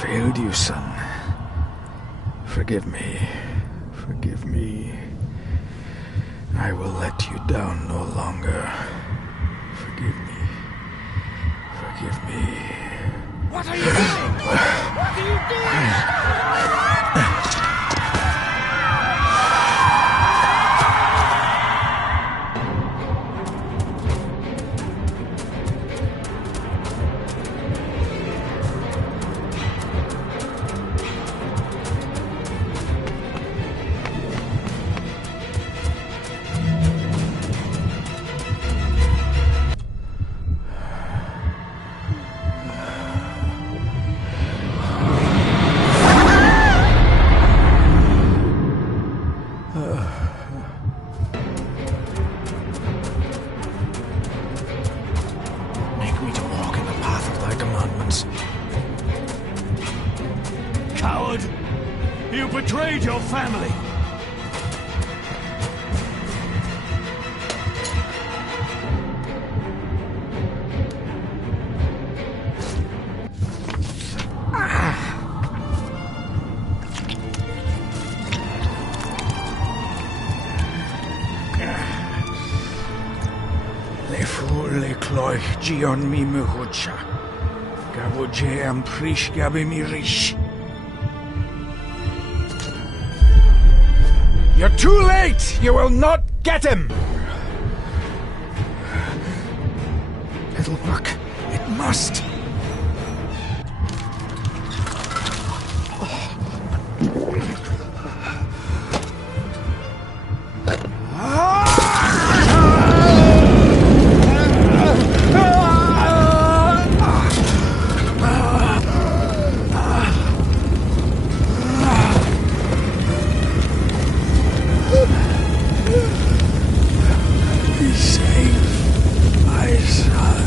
failed you, son. Forgive me. Forgive me. I will let you down no longer. Forgive me. Forgive me. What are you doing? What are you doing? Make me to walk in the path of thy commandments. Coward! You betrayed your family! Le fu le cloich gion mi muhucha. Gabo je am prish gabi mi rish. You're too late! You will not get him! It'll work. It must. Be safe, my son.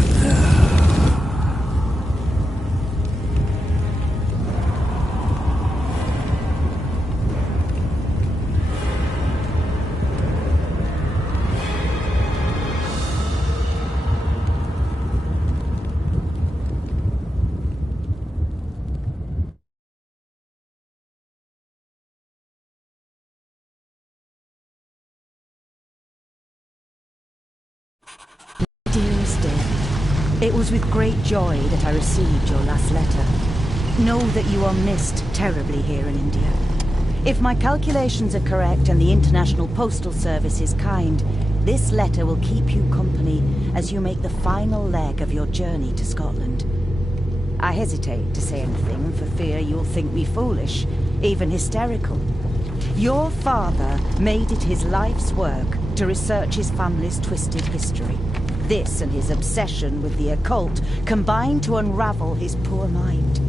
Dearest Dave, it was with great joy that I received your last letter. Know that you are missed terribly here in India. If my calculations are correct and the International Postal Service is kind, this letter will keep you company as you make the final leg of your journey to Scotland. I hesitate to say anything for fear you'll think me foolish, even hysterical. Your father made it his life's work to research his family's twisted history. This and his obsession with the occult combined to unravel his poor mind.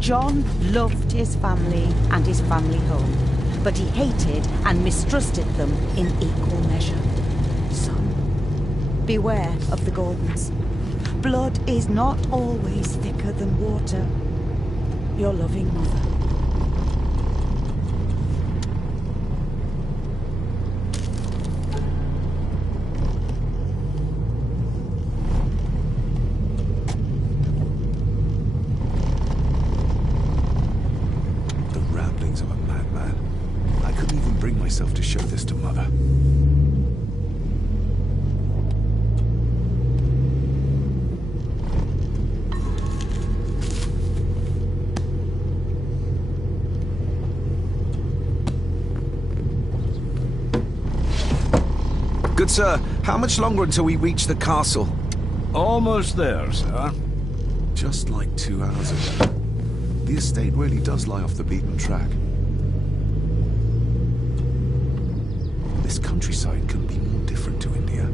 John loved his family and his family home, but he hated and mistrusted them in equal measure. Son, beware of the Gordons. Blood is not always thicker than water. Your loving mother. Of a madman. I couldn't even bring myself to show this to Mother. Good sir, how much longer until we reach the castle? Almost there, sir. Just like 2 hours ago. The estate really does lie off the beaten track. This countryside couldn't be more different to India.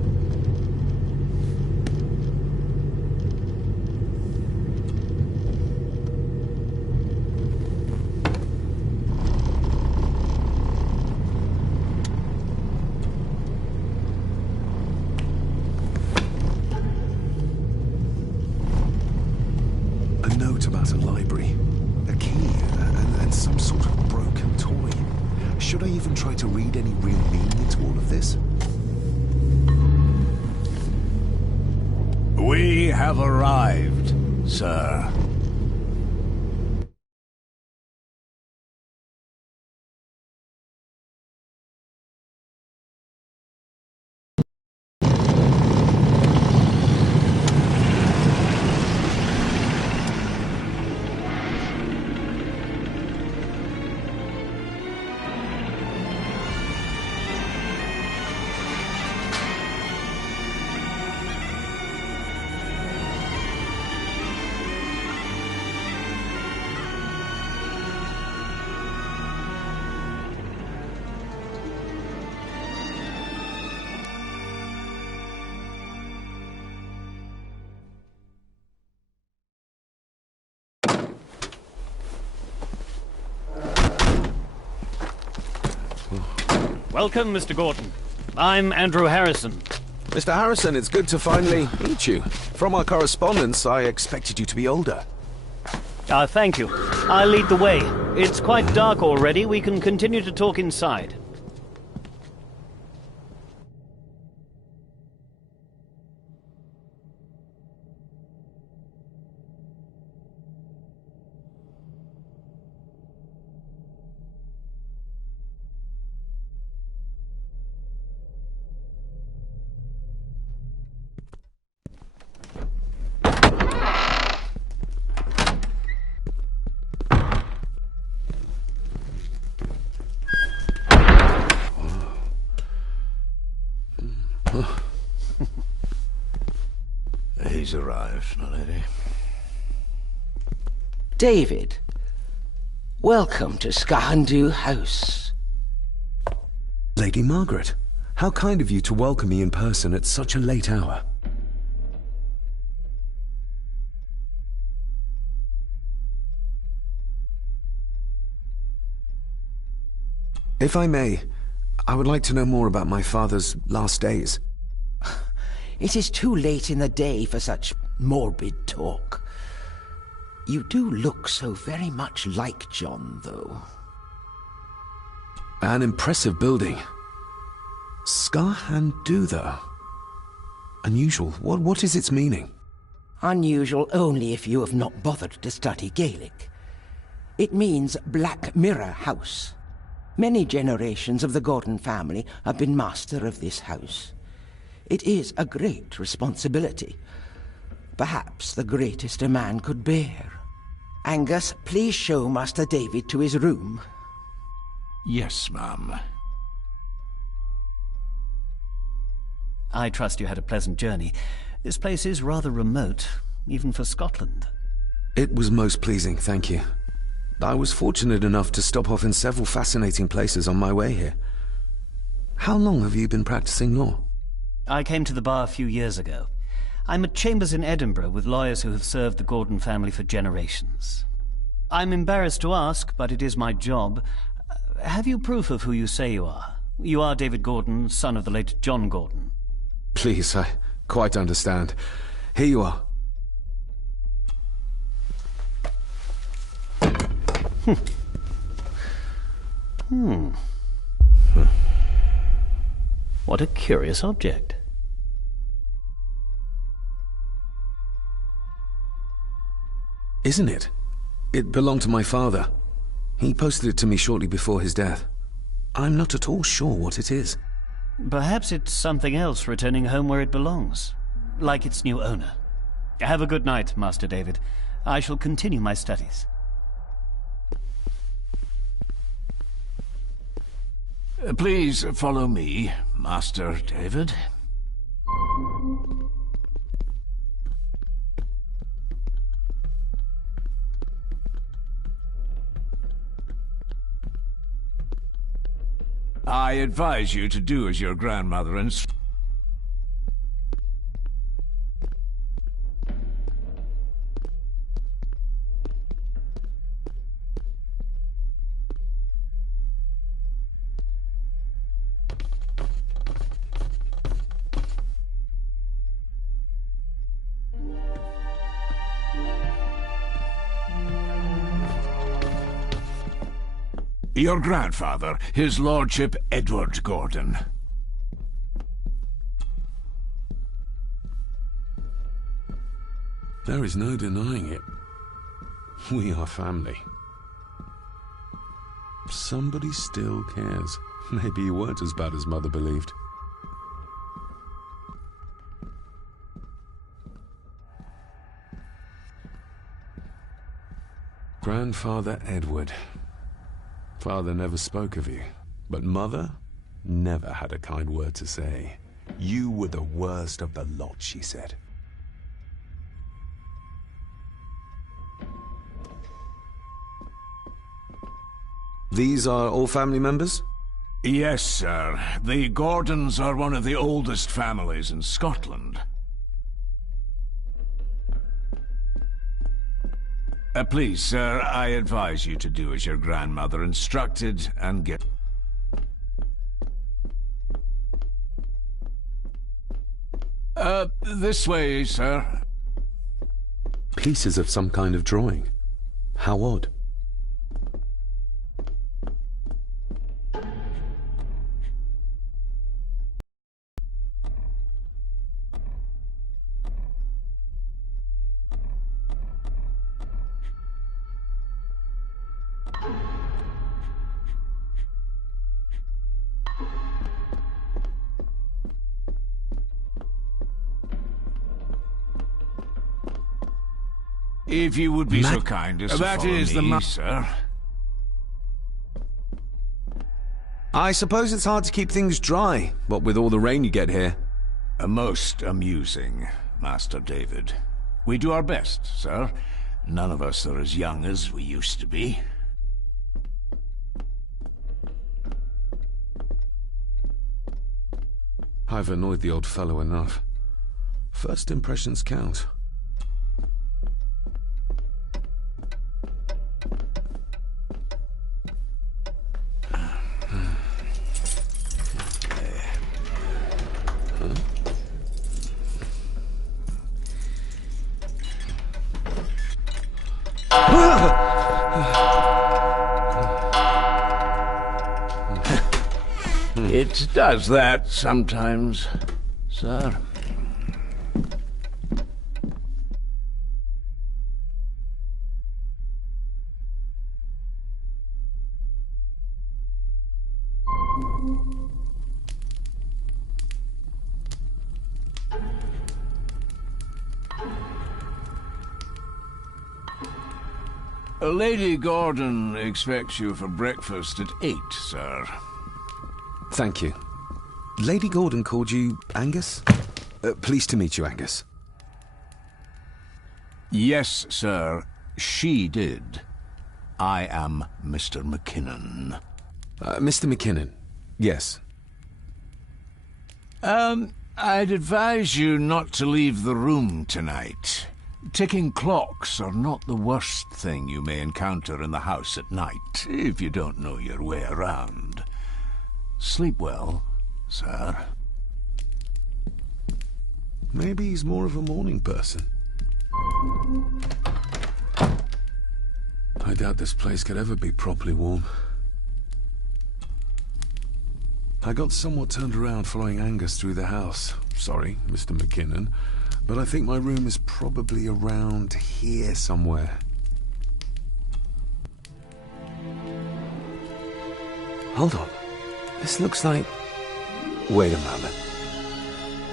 A note about a library, a key, and some sort of broken toy. Should I even try to read any real meaning into all of this? We have arrived, sir. Welcome, Mr. Gordon. I'm Andrew Harrison. Mr. Harrison, it's good to finally meet you. From our correspondence, I expected you to be older. Thank you. I'll lead the way. It's quite dark already. We can continue to talk inside. He's arrived, my lady. David, welcome to Skahandu House. Lady Margaret, how kind of you to welcome me in person at such a late hour. If I may, I would like to know more about my father's last days. It is too late in the day for such morbid talk. You do look so very much like John, though. An impressive building. Skahandu, though. Unusual. What is its meaning? Unusual only if you have not bothered to study Gaelic. It means Black Mirror House. Many generations of the Gordon family have been master of this house. It is a great responsibility. Perhaps the greatest a man could bear. Angus, please show Master David to his room. Yes, ma'am. I trust you had a pleasant journey. This place is rather remote, even for Scotland. It was most pleasing, thank you. I was fortunate enough to stop off in several fascinating places on my way here. How long have you been practicing law? I came to the bar a few years ago. I'm at chambers in Edinburgh with lawyers who have served the Gordon family for generations. I'm embarrassed to ask, but it is my job. Have you proof of who you say you are? You are David Gordon, son of the late John Gordon. Please, I quite understand. Here you are. What a curious object. Isn't it? It belonged to my father. He posted it to me shortly before his death. I'm not at all sure what it is. Perhaps it's something else returning home where it belongs, like its new owner. Have a good night, Master David. I shall continue my studies. Please follow me, Master David. I advise you to do as your grandmother instructed. Your grandfather, his lordship Edward Gordon. There is no denying it. We are family. Somebody still cares. Maybe you weren't as bad as Mother believed. Grandfather Edward. Father never spoke of you, but Mother never had a kind word to say. You were the worst of the lot, she said. These are all family members? Yes, sir. The Gordons are one of the oldest families in Scotland. Please, sir, I advise you to do as your grandmother instructed and get... This way, sir. Pieces of some kind of drawing. How odd. If you would be so kind as to That follow is me, the sir. I suppose it's hard to keep things dry, what with all the rain you get here. Most amusing, Master David. We do our best, sir. None of us are as young as we used to be. I've annoyed the old fellow enough. First impressions count. It does that sometimes, sir. Lady Gordon expects you for breakfast at 8, sir. Thank you. Lady Gordon called you Angus? Pleased to meet you, Angus. Yes, sir. She did. I am Mr. McKinnon. Mr. McKinnon. Yes. I'd advise you not to leave the room tonight. Ticking clocks are not the worst thing you may encounter in the house at night, if you don't know your way around. Sleep well, sir. Maybe he's more of a morning person. I doubt this place could ever be properly warm. I got somewhat turned around following Angus through the house. Sorry, Mr. McKinnon, but I think my room is probably around here somewhere. Hold on. This looks like... Wait a moment.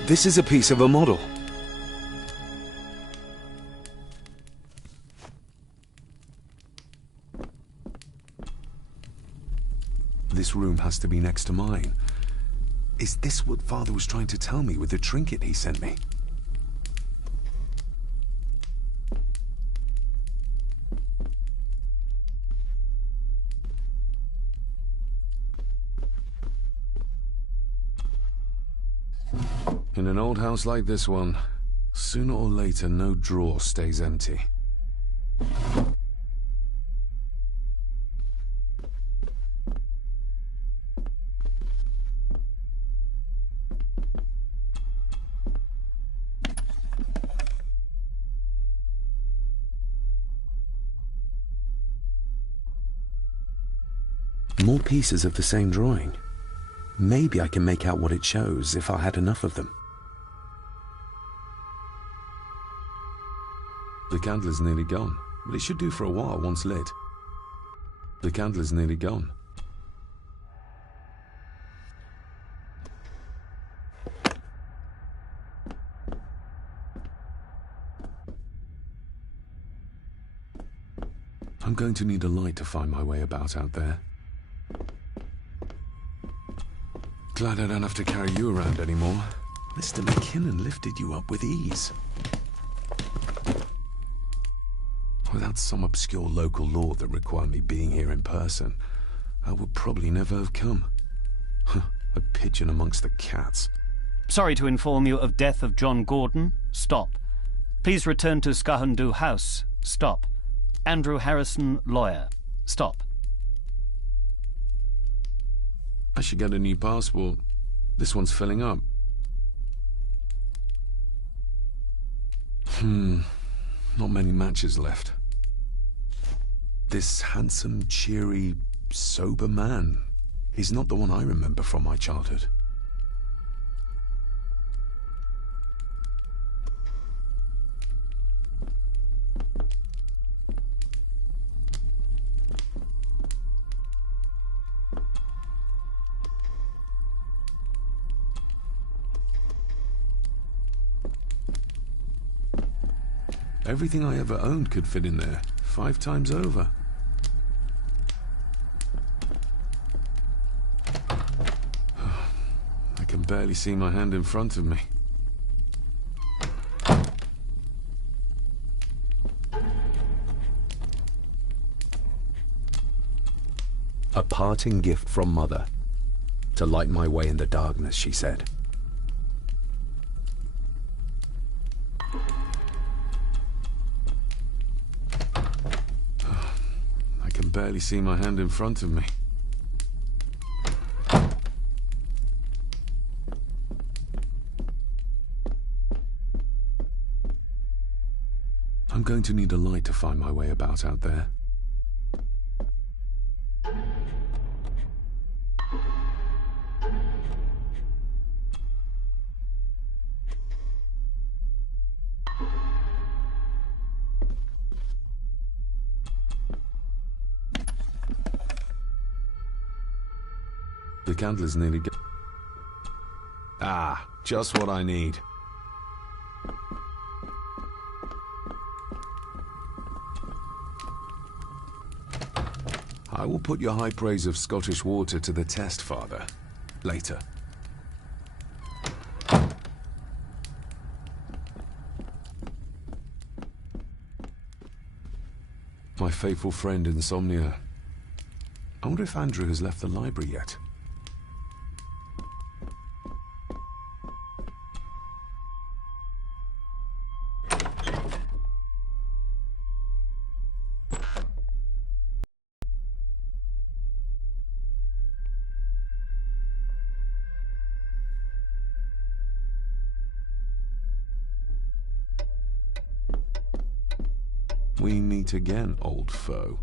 This is a piece of a model. This room has to be next to mine. Is this what Father was trying to tell me with the trinket he sent me? In an old house like this one, sooner or later no drawer stays empty. More pieces of the same drawing. Maybe I can make out what it shows if I had enough of them. The candle is nearly gone, but it should do for a while once lit. The candle is nearly gone. I'm going to need a light to find my way about out there. Glad I don't have to carry you around anymore. Mr. McKinnon lifted you up with ease. Without some obscure local law that required me being here in person, I would probably never have come. A pigeon amongst the cats. Sorry to inform you of death of John Gordon. Stop. Please return to Skahundu House. Stop. Andrew Harrison, lawyer. Stop. I should get a new passport. This one's filling up. Not many matches left. This handsome, cheery, sober man, he's not the one I remember from my childhood. Everything I ever owned could fit in there, 5 times over. I can barely see my hand in front of me. A parting gift from Mother. To light my way in the darkness, she said. Barely see my hand in front of me. I'm going to need a light to find my way about out there. The candle's nearly go- Ah, just what I need. I will put your high praise of Scottish water to the test, Father. Later. My faithful friend Insomnia. I wonder if Andrew has left the library yet. We meet again, old foe.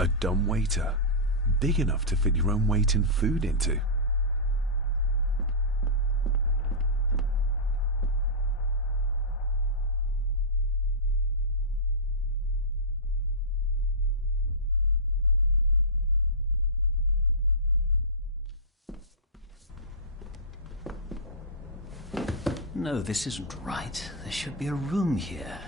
A dumb waiter, big enough to fit your own weight in food into. No, this isn't right. There should be a room here.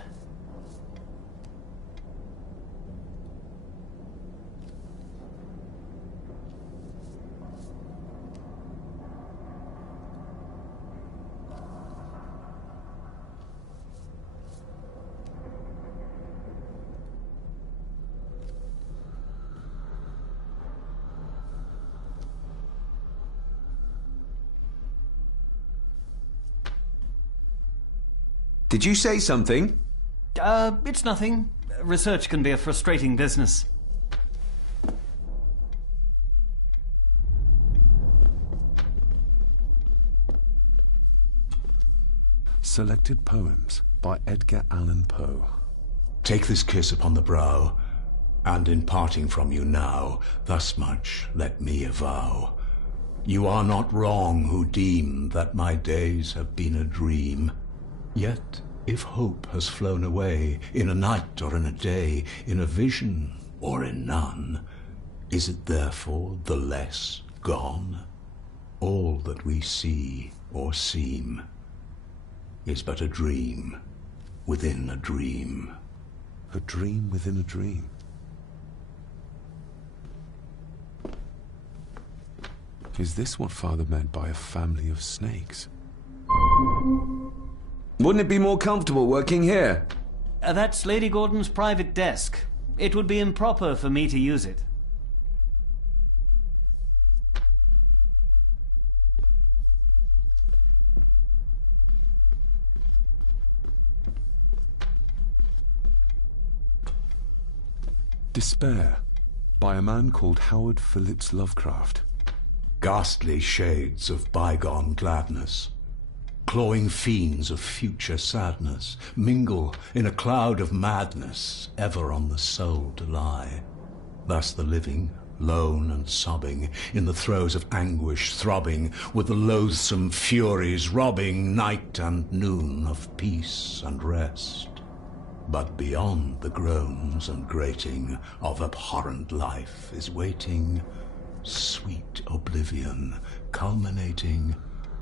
Did you say something? It's nothing. Research can be a frustrating business. Selected Poems by Edgar Allan Poe. Take this kiss upon the brow, and in parting from you now, thus much let me avow. You are not wrong who deem that my days have been a dream. Yet, if hope has flown away, in a night or in a day, in a vision or in none, is it therefore the less gone? All that we see or seem is but a dream within a dream. A dream within a dream. Is this what Father meant by a family of snakes? Wouldn't it be more comfortable working here? That's Lady Gordon's private desk. It would be improper for me to use it. Despair, by a man called Howard Phillips Lovecraft. Ghastly shades of bygone gladness, clawing fiends of future sadness, mingle in a cloud of madness, ever on the soul to lie. Thus the living, lone and sobbing, in the throes of anguish throbbing, with the loathsome furies robbing night and noon of peace and rest. But beyond the groans and grating of abhorrent life is waiting sweet oblivion, culminating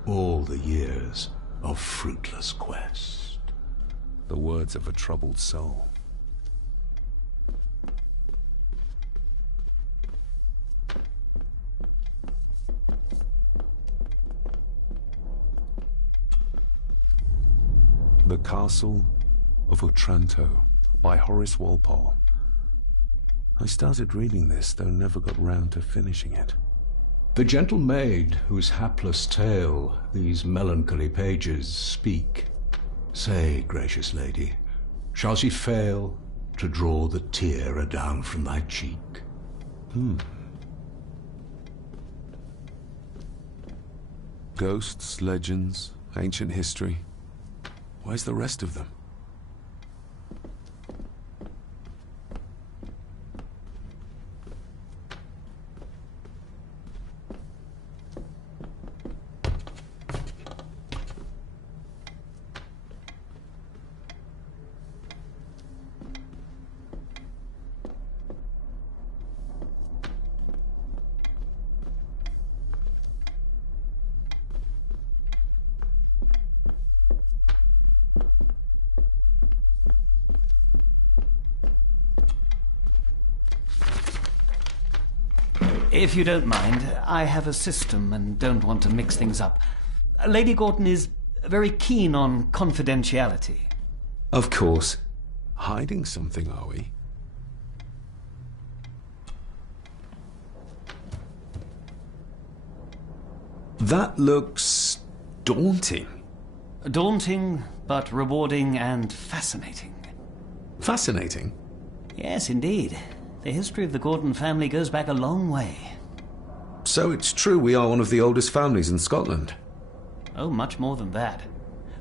all the years of fruitless quest. The words of a troubled soul. The Castle of Otranto by Horace Walpole. I started reading this, though never got round to finishing it. The gentle maid whose hapless tale these melancholy pages speak, say, gracious lady, shall she fail to draw the tear adown from thy cheek? Ghosts, legends, ancient history. Where's the rest of them? If you don't mind, I have a system and don't want to mix things up. Lady Gordon is very keen on confidentiality. Of course. Hiding something, are we? That looks daunting. Daunting, but rewarding and fascinating. Fascinating? Yes, indeed. The history of the Gordon family goes back a long way. So it's true we are one of the oldest families in Scotland. Oh, much more than that.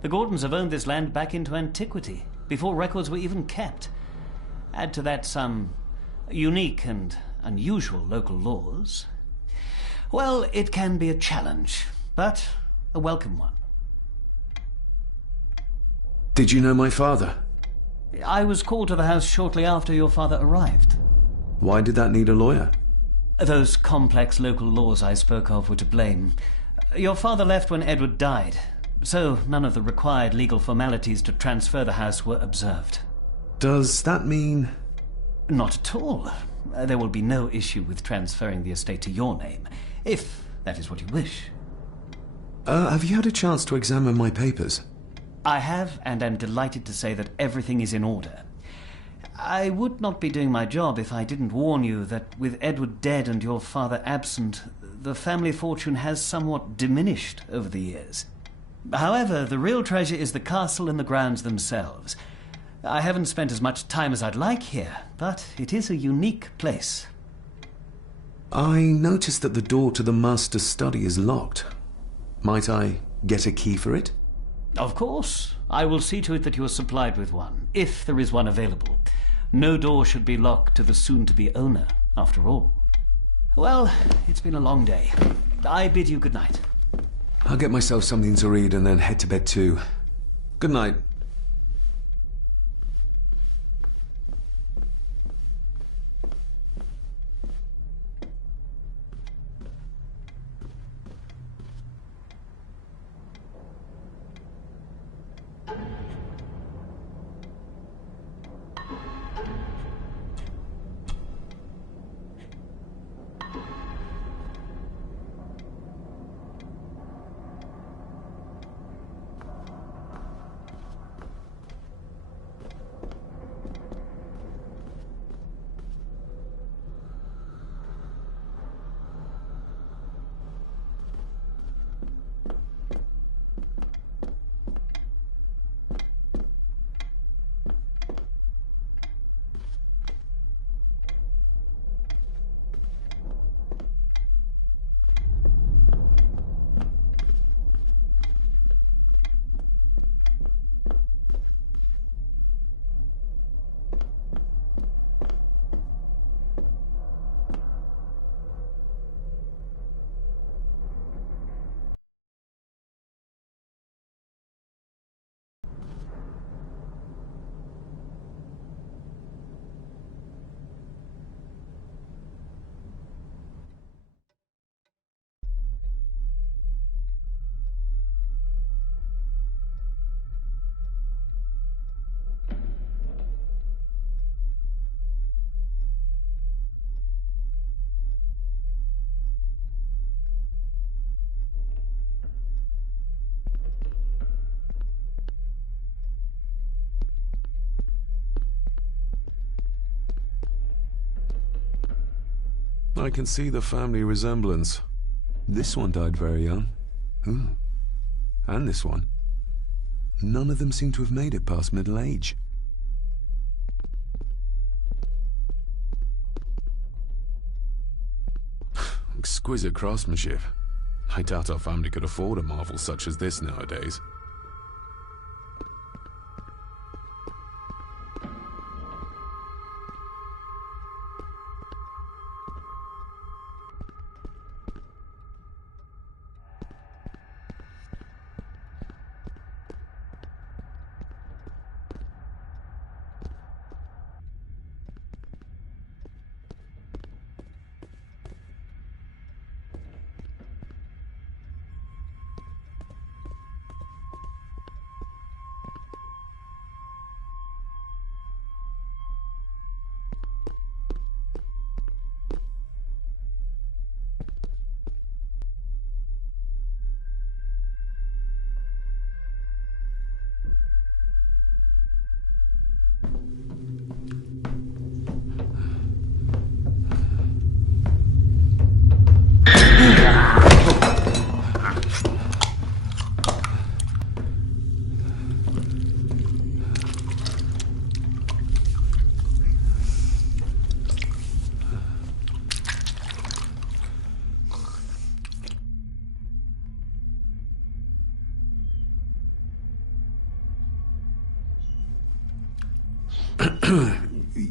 The Gordons have owned this land back into antiquity, before records were even kept. Add to that some unique and unusual local laws. Well, it can be a challenge, but a welcome one. Did you know my father? I was called to the house shortly after your father arrived. Why did that need a lawyer? Those complex local laws I spoke of were to blame. Your father left when Edward died, so none of the required legal formalities to transfer the house were observed. Does that mean... Not at all. There will be no issue with transferring the estate to your name, if that is what you wish. Have you had a chance to examine my papers? I have, and am delighted to say that everything is in order. I would not be doing my job if I didn't warn you that with Edward dead and your father absent, the family fortune has somewhat diminished over the years. However, the real treasure is the castle and the grounds themselves. I haven't spent as much time as I'd like here, but it is a unique place. I noticed that the door to the master's study is locked. Might I get a key for it? Of course. I will see to it that you are supplied with one, if there is one available. No door should be locked to the soon-to-be owner, after all. Well, it's been a long day. I bid you good night. I'll get myself something to read and then head to bed too. Good night. I can see the family resemblance. This one died very young. Ooh. And this one. None of them seem to have made it past middle age. Exquisite craftsmanship. I doubt our family could afford a marvel such as this nowadays.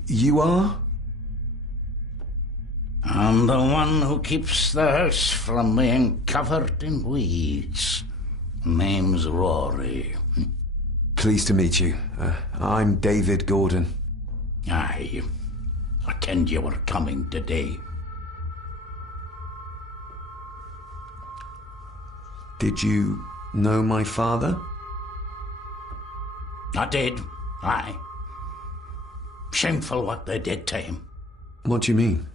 You are? I'm the one who keeps the house from being covered in weeds. Name's Rory. Pleased to meet you. I'm David Gordon. Aye. I kenned you were coming today. Did you know my father? I did, aye. Shameful what they did to him. What do you mean?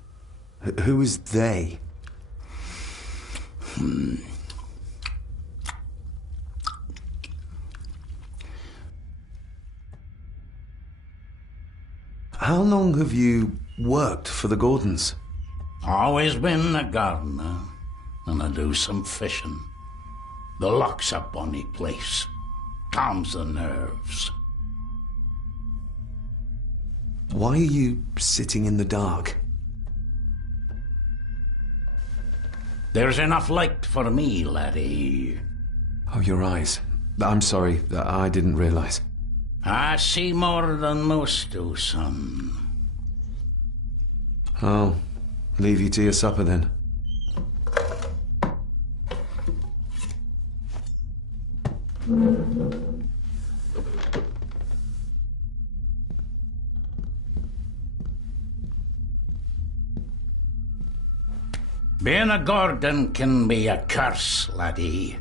Who is they? How long have you worked for the Gordons? Always been a gardener, and I do some fishing. The loch's a bonny place. Calms the nerves. Why are you sitting in the dark? There's enough light for me, laddie. Oh, your eyes. I'm sorry, I didn't realize. I see more than most do, son. I'll leave you to your supper then. Being a Gordon can be a curse, laddie.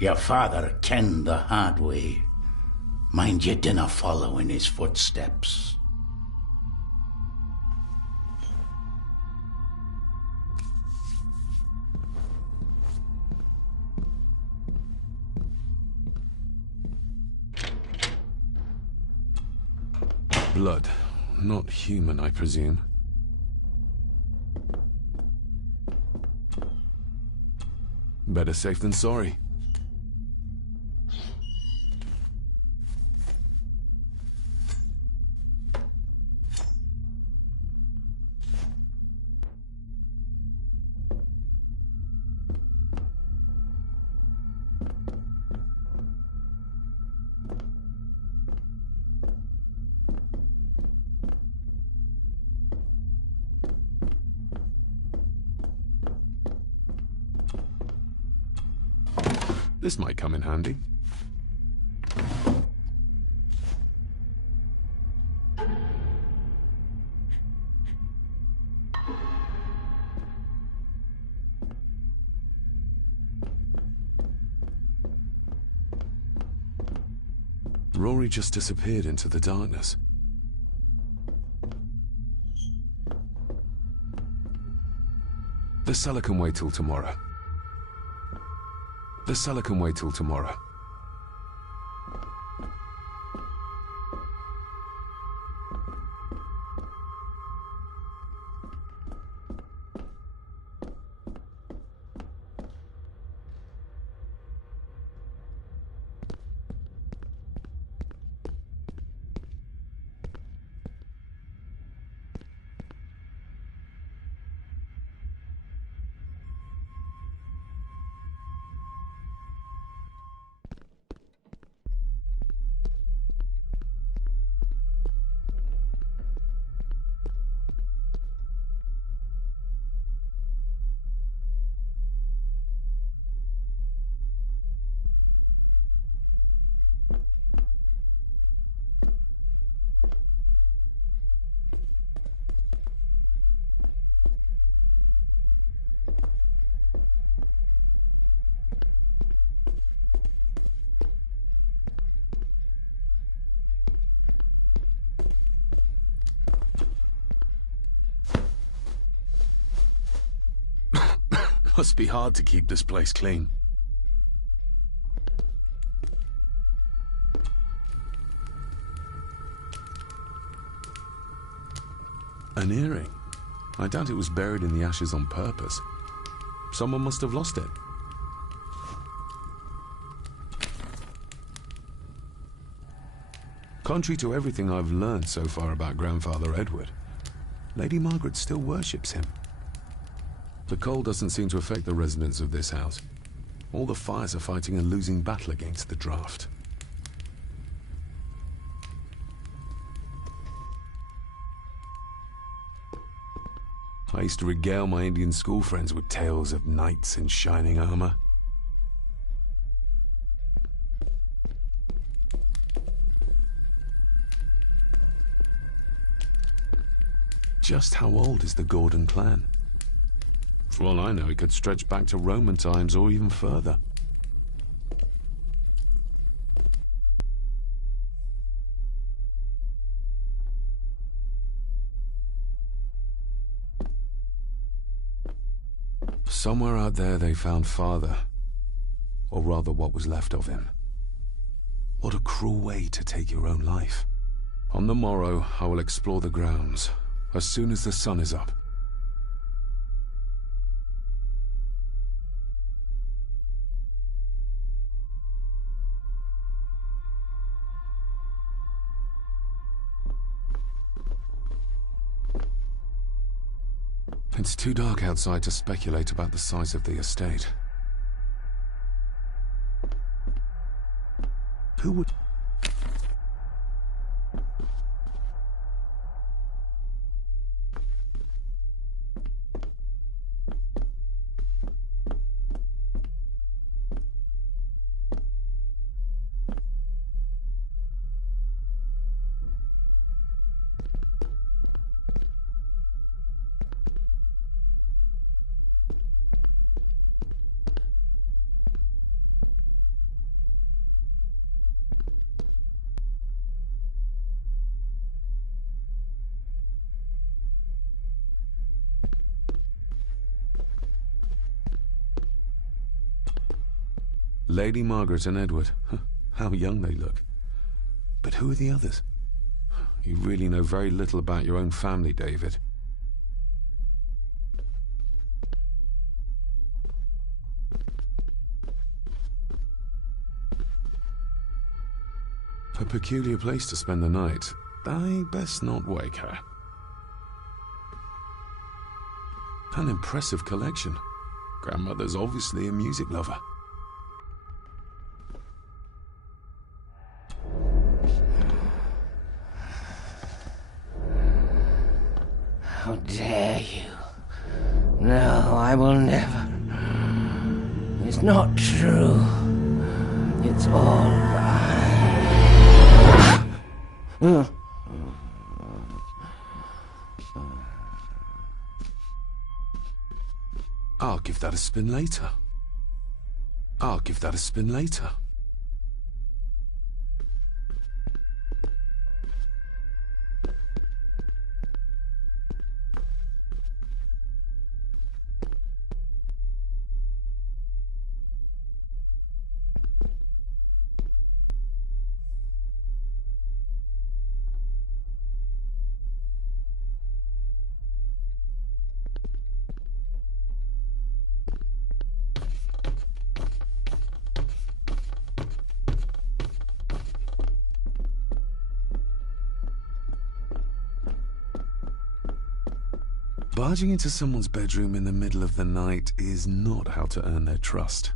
Your father kenned the hard way. Mind you dinna follow in his footsteps. Blood. Not human, I presume. Better safe than sorry. This might come in handy. Rory just disappeared into the darkness. The cellar can wait till tomorrow. The cellar can wait till tomorrow. Must be hard to keep this place clean. An earring. I doubt it was buried in the ashes on purpose. Someone must have lost it. Contrary to everything I've learned so far about Grandfather Edward, Lady Margaret still worships him. The cold doesn't seem to affect the residents of this house. All the fires are fighting a losing battle against the draft. I used to regale my Indian school friends with tales of knights in shining armor. Just how old is the Gordon clan? For all I know, it could stretch back to Roman times or even further. Somewhere out there they found Father, or rather what was left of him. What a cruel way to take your own life. On the morrow, I will explore the grounds, as soon as the sun is up. It's too dark outside to speculate about the size of the estate. Who would... Lady Margaret and Edward. How young they look. But who are the others? You really know very little about your own family, David. A peculiar place to spend the night. I best not wake her. An impressive collection. Grandmother's obviously a music lover. How dare you? No, I will never. It's not true. It's all right. I'll give that a spin later. I'll give that a spin later. Barging into someone's bedroom in the middle of the night is not how to earn their trust.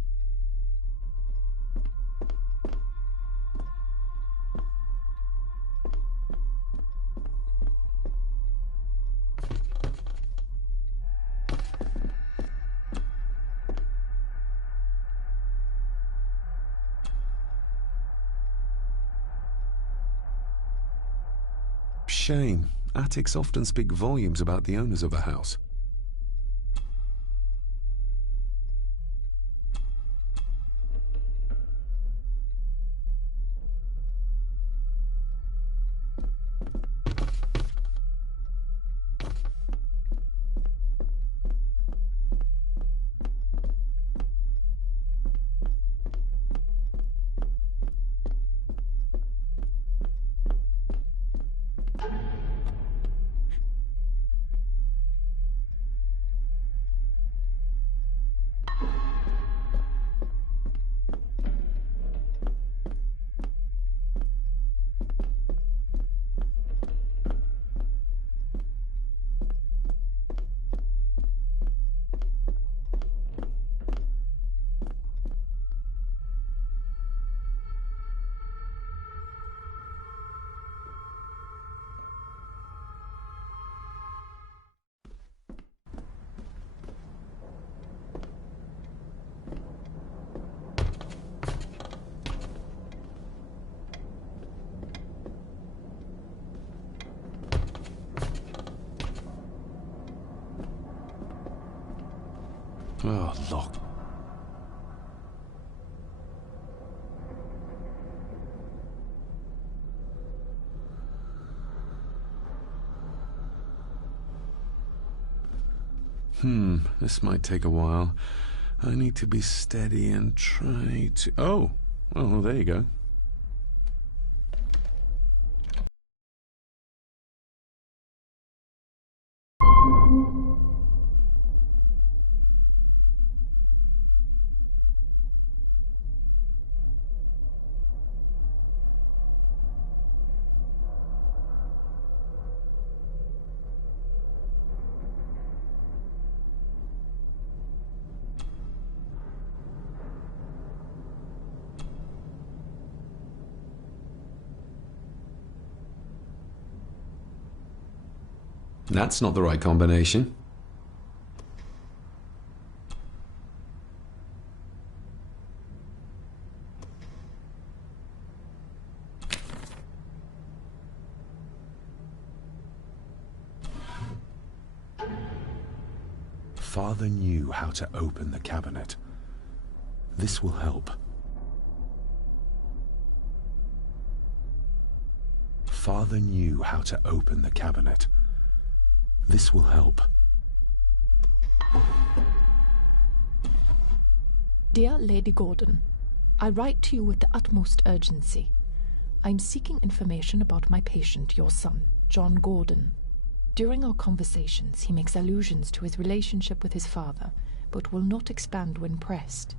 Shame. Attics often speak volumes about the owners of a house. Oh, locked. This might take a while. I need to be steady and try to... Oh! Well, there you go. That's not the right combination. Father knew how to open the cabinet. This will help. Father knew how to open the cabinet. This will help. Dear Lady Gordon, I write to you with the utmost urgency. I'm seeking information about my patient, your son, John Gordon. During our conversations, he makes allusions to his relationship with his father, but will not expand when pressed.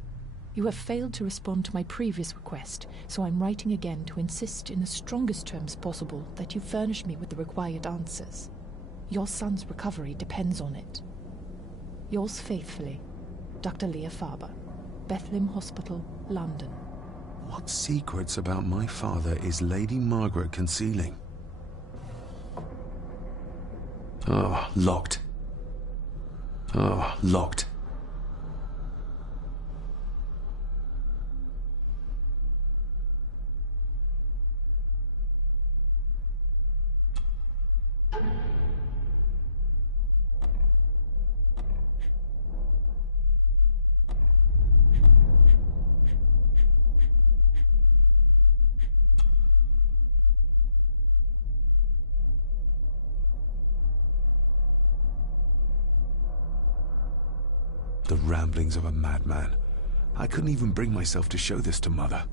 You have failed to respond to my previous request, so I'm writing again to insist in the strongest terms possible that you furnish me with the required answers. Your son's recovery depends on it. Yours faithfully, Dr. Leah Faber, Bethlehem Hospital, London. What secrets about my father is Lady Margaret concealing? Oh, locked. Oh, locked. The ramblings of a madman. I couldn't even bring myself to show this to Mother.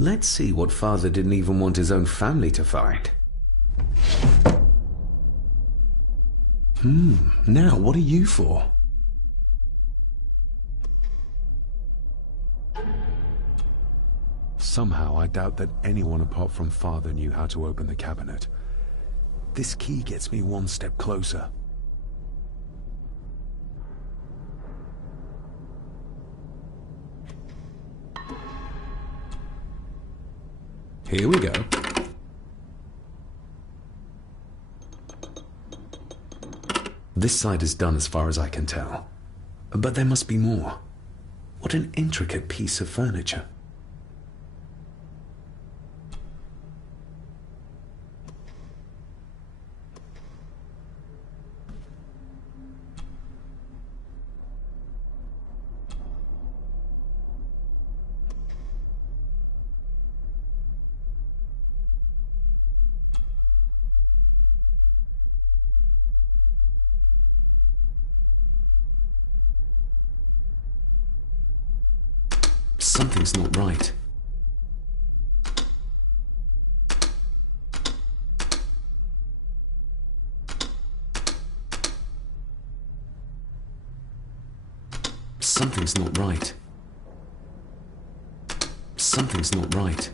Let's see what Father didn't even want his own family to find. Now what are you for? Somehow I doubt that anyone apart from Father knew how to open the cabinet. This key gets me one step closer. Here we go. This side is done as far as I can tell. But there must be more. What an intricate piece of furniture. Something's not right. Something's not right. Something's not right.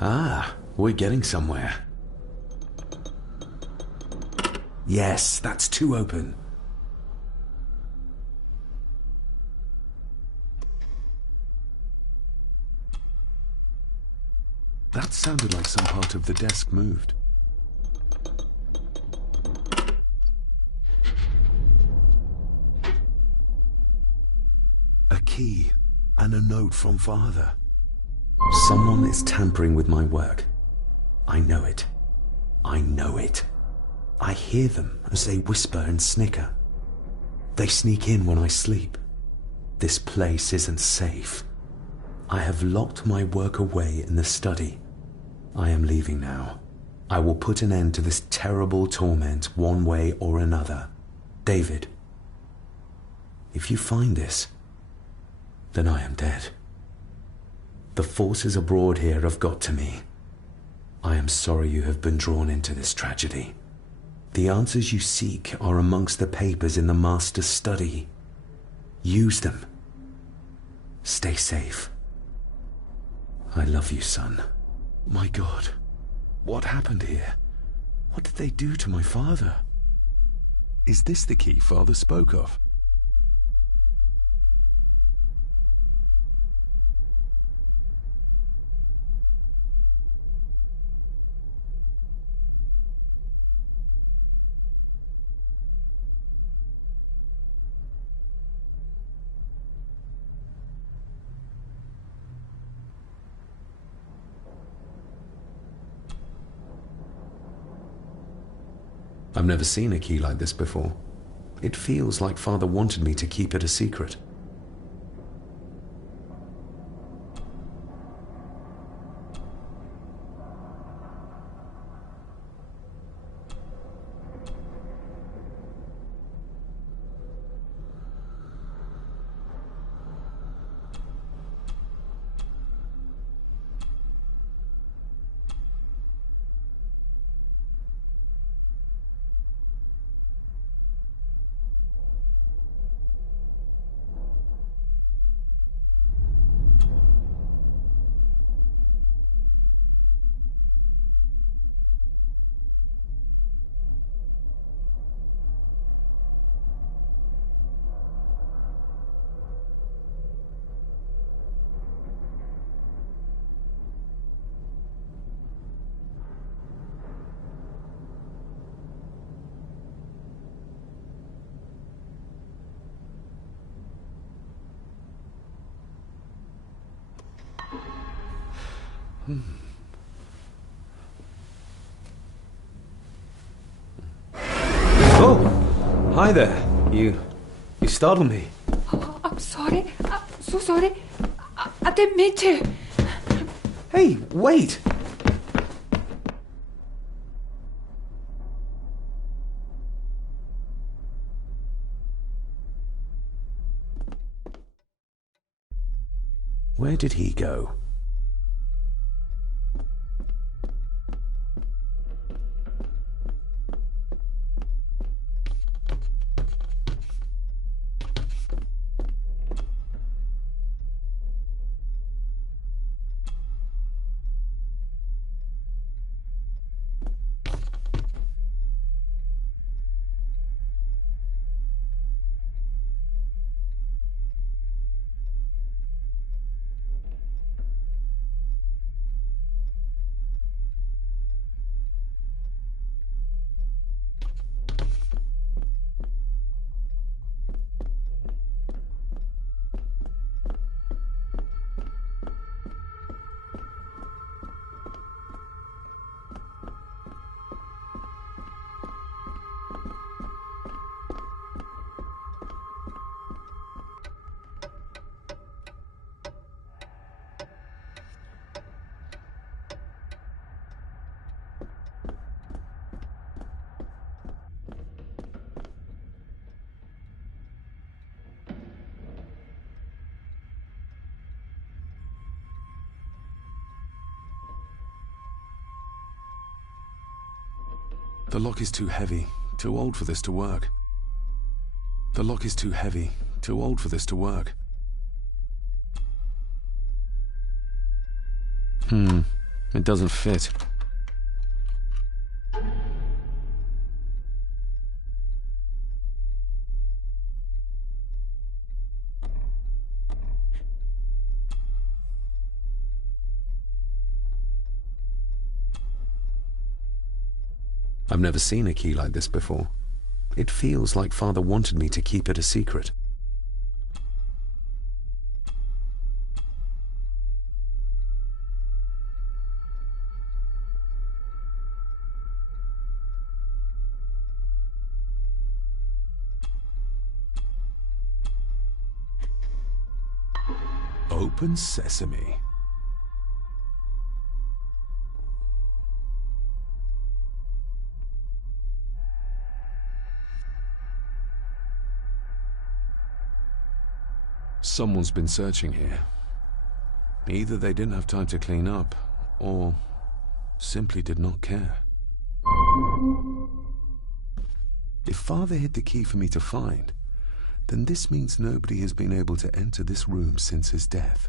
Ah, we're getting somewhere. Yes, that's too open. That sounded like some part of the desk moved. A key and a note from Father. Someone is tampering with my work. I know it. I know it. I hear them as they whisper and snicker. They sneak in when I sleep. This place isn't safe. I have locked my work away in the study. I am leaving now. I will put an end to this terrible torment one way or another. David, if you find this, then I am dead. The forces abroad here have got to me. I am sorry you have been drawn into this tragedy. The answers you seek are amongst the papers in the Master's study. Use them. Stay safe. I love you, son. My God, what happened here? What did they do to my father? Is this the key Father spoke of? I've never seen a key like this before. It feels like Father wanted me to keep it a secret. Oh, hi there. You startled me. Oh, I'm sorry. I'm so sorry. I didn't mean to. Hey, wait! Where did he go? The lock is too heavy, too old for this to work. The lock is too heavy, too old for this to work. It doesn't fit. I've never seen a key like this before. It feels like Father wanted me to keep it a secret. Open sesame. Someone's been searching here. Either they didn't have time to clean up, or simply did not care. If Father hid the key for me to find, then this means nobody has been able to enter this room since his death.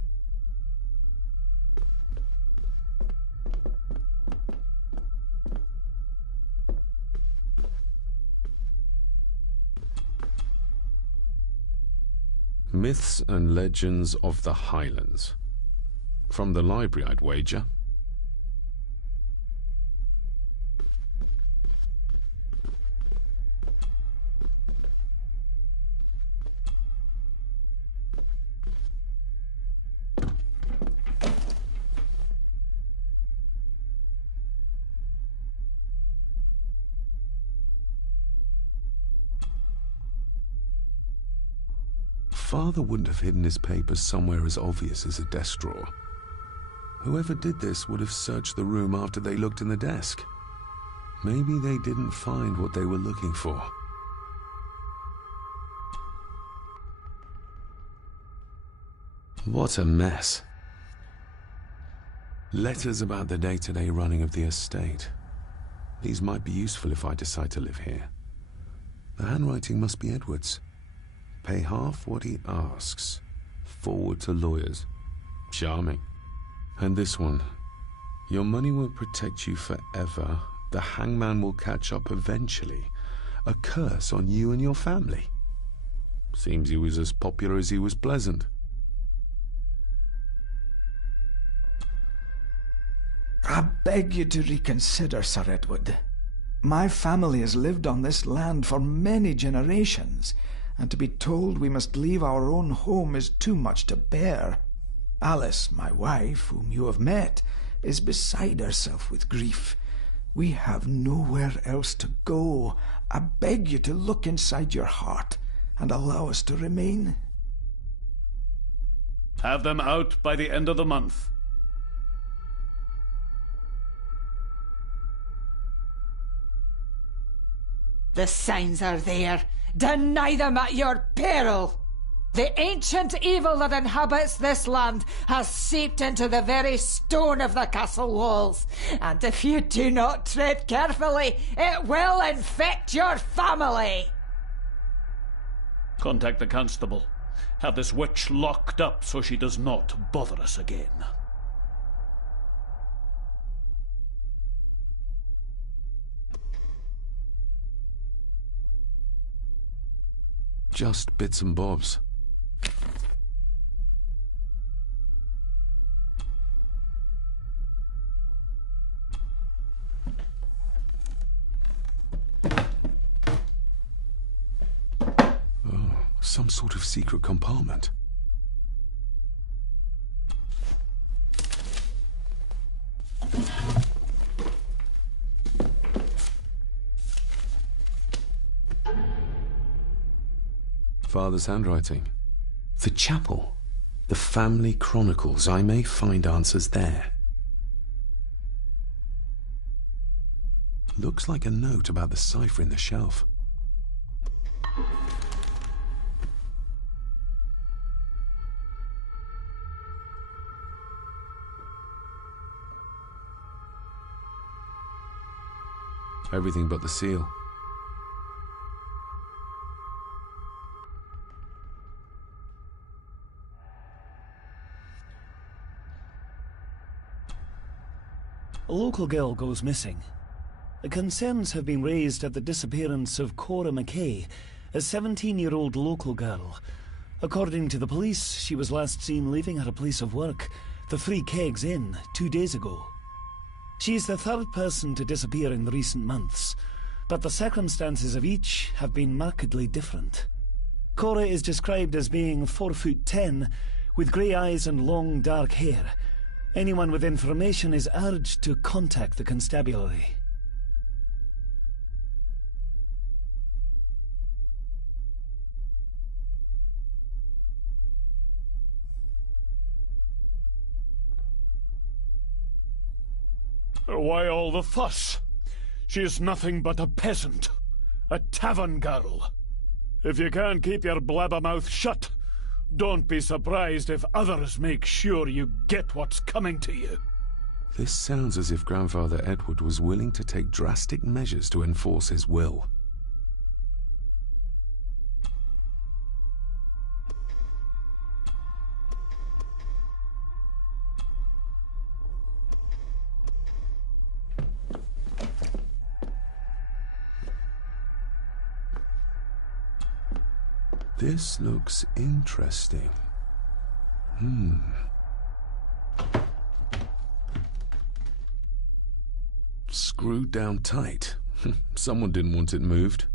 Myths and Legends of the Highlands. From the library, I'd wager. Father wouldn't have hidden his papers somewhere as obvious as a desk drawer. Whoever did this would have searched the room after they looked in the desk. Maybe they didn't find what they were looking for. What a mess. Letters about the day-to-day running of the estate. These might be useful if I decide to live here. The handwriting must be Edward's. Pay half what he asks. Forward to lawyers. Charming. And this one. Your money will protect you forever. The hangman will catch up eventually. A curse on you and your family. Seems he was as popular as he was pleasant. I beg you to reconsider, Sir Edward. My family has lived on this land for many generations, and to be told we must leave our own home is too much to bear. Alice, my wife, whom you have met, is beside herself with grief. We have nowhere else to go. I beg you to look inside your heart and allow us to remain. Have them out by the end of the month. The signs are there. Deny them at your peril. The ancient evil that inhabits this land has seeped into the very stone of the castle walls, and if you do not tread carefully, it will infect your family. Contact the constable. Have this witch locked up so she does not bother us again. Just bits and bobs. Some sort of secret compartment. Father's handwriting. The chapel. The family chronicles. I may find answers there. Looks like a note about the cipher in the shelf. Everything but the seal. A local girl goes missing. The concerns have been raised at the disappearance of Cora McKay, a 17-year-old local girl. According to the police, she was last seen leaving her place of work, the Three Kegs Inn, 2 days ago. She is the third person to disappear in the recent months, but the circumstances of each have been markedly different. Cora is described as being 4'10", with grey eyes and long dark hair. Anyone with information is urged to contact the constabulary. Why all the fuss? She is nothing but a peasant. A tavern girl. If you can't keep your blabbermouth shut, don't be surprised if others make sure you get what's coming to you. This sounds as if Grandfather Edward was willing to take drastic measures to enforce his will. This looks interesting. Screwed down tight. Someone didn't want it moved.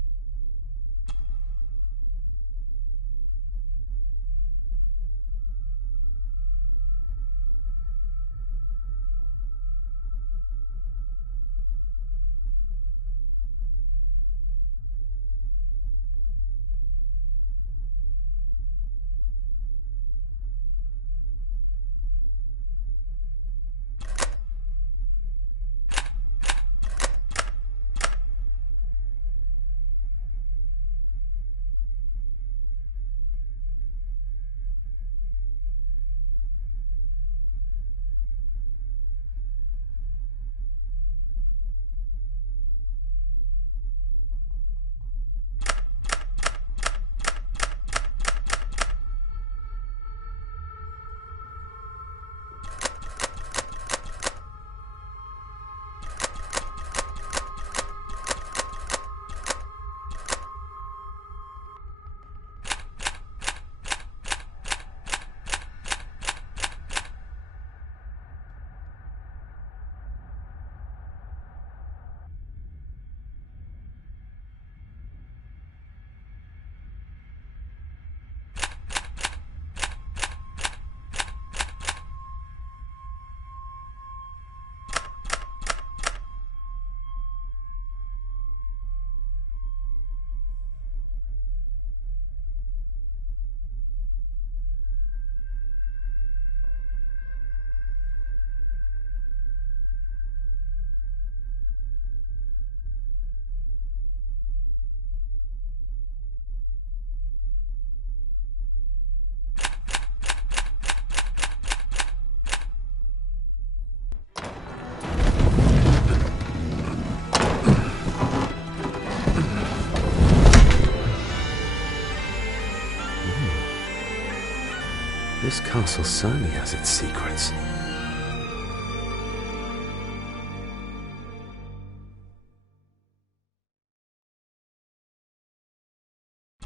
This castle certainly has its secrets.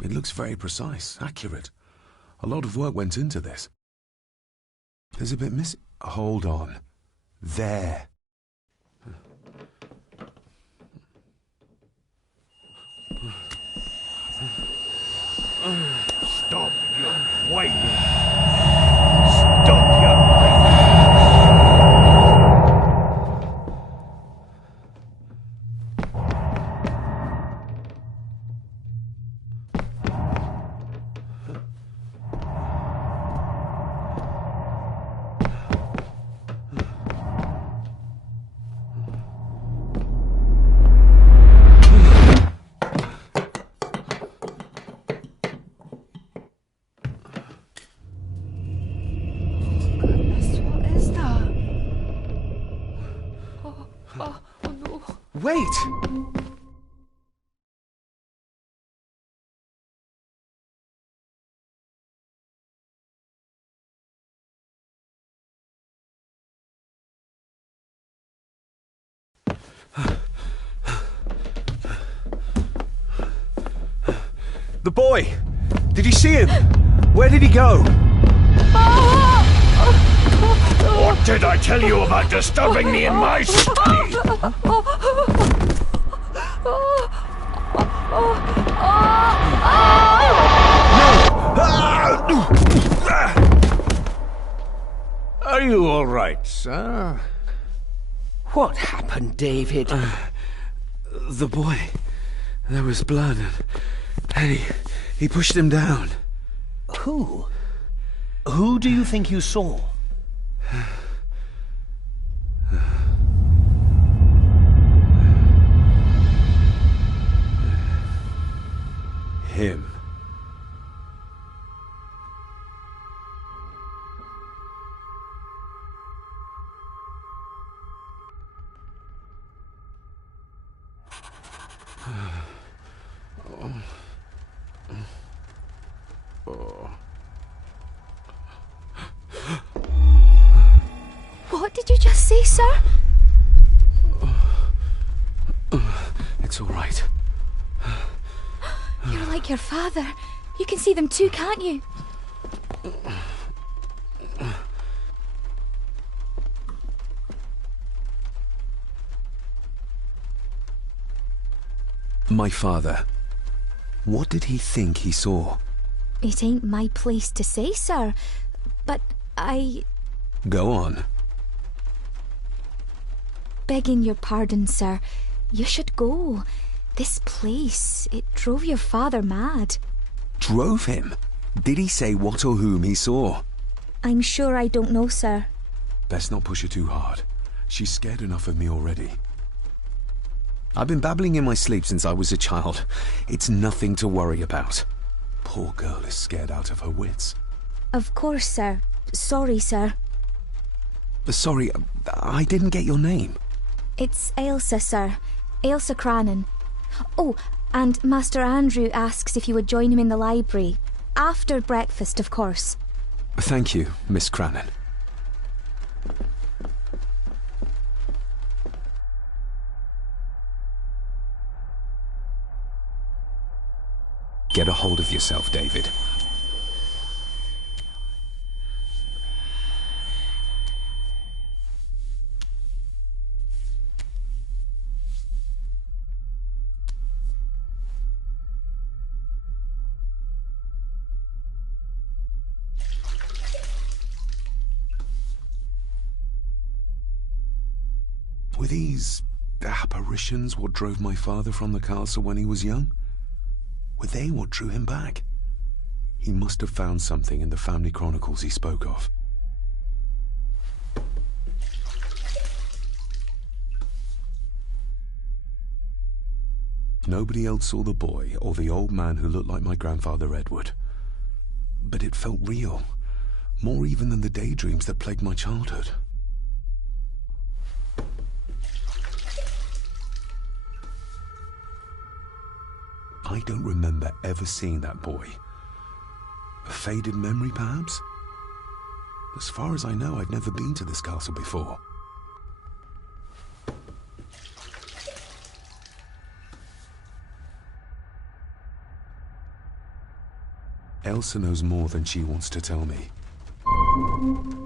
It looks very precise, accurate. A lot of work went into this. There's a bit missing. Hold on. There. Stop your whining! Stop your whining! Wait! The boy! Did you see him? Where did he go? What did I tell you about disturbing me in my study? Are you all right, sir? What happened, David? The boy. There was blood, and he pushed him down. Who? Who do you think you saw? Him. What did you just say, sir? It's all right. You're like your father. You can see them too, can't you? My father. What did he think he saw? It ain't my place to say, sir. But Go on. Begging your pardon, sir. You should go. This place, it drove your father mad. Drove him? Did he say what or whom he saw? I'm sure I don't know, sir. Best not push her too hard. She's scared enough of me already. I've been babbling in my sleep since I was a child. It's nothing to worry about. Poor girl is scared out of her wits. Of course, sir. Sorry, sir. Sorry, I didn't get your name. It's Ailsa, sir. Ailsa Crannan. Oh, and Master Andrew asks if you would join him in the library. After breakfast, of course. Thank you, Miss Crannan. Get a hold of yourself, David. Were these apparitions what drove my father from the castle when he was young? Were they what drew him back? He must have found something in the family chronicles he spoke of. Nobody else saw the boy or the old man who looked like my grandfather Edward. But it felt real, more even than the daydreams that plagued my childhood. I don't remember ever seeing that boy. A faded memory, perhaps? As far as I know, I've never been to this castle before. Elsa knows more than she wants to tell me.